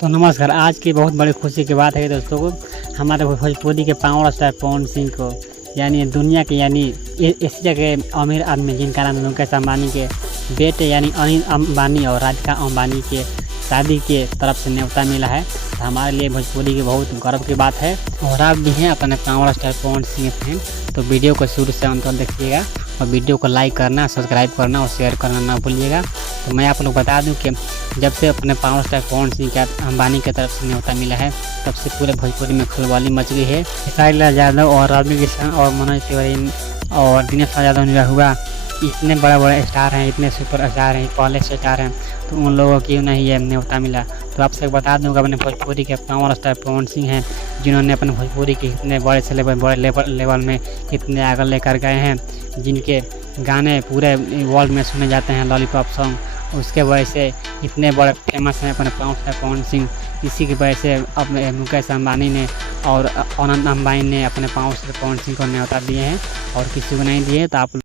तो नमस्कार। आज की बहुत बड़ी खुशी की बात है दोस्तों को, हमारे भोजपुरी के पावर स्टार पवन सिंह को यानी दुनिया के यानी इसी जगह अमीर आदमी जिनका नाम मुकेश अंबानी के बेटे यानी अनिल अंबानी और राधिका अंबानी के शादी के तरफ से न्योता मिला है। तो हमारे लिए भोजपुरी की बहुत गर्व की बात है। और आप भी हैं अपने power star Pawan Singh fan, तो वीडियो को शुरू से अंत तक देखिएगा और वीडियो को लाइक करना, सब्सक्राइब करना और शेयर करना ना भूलिएगा। तो मैं आप लोग बता दूं कि जब से अपने पावर स्टार पवन सिंह के अंबानी की तरफ से न्योता मिला है, तब से पूरे भोजपुरी में खलबली मच गई है। साहिल यादव और रवि किशन और मनोज तिवारी और दिनेश यादव निरहुआ इतने बड़े बड़े स्टार हैं, इतने सुपर स्टार हैं, कॉलेज स्टार हैं, तो उन लोगों की नहीं ये न्योता मिला। तो आपसे बता दूँ कि अपने भोजपुरी के पावर स्टार पवन सिंह हैं, जिन्होंने अपने भोजपुरी के इतने बड़े से बड़े लेवल में इतने आगे लेकर गए हैं, जिनके गाने पूरे वर्ल्ड में सुने जाते हैं, लॉलीपॉप सॉन्ग। उसके वजह से इतने बड़े फेमस हैं अपने पावर स्टार पवन सिंह। इसी की वजह से अपने मुकेश अंबानी ने और अनंत अंबानी ने अपने पावर स्टार पवन सिंह को न्योता दिए हैं और किसी को नहीं दिए। तो आप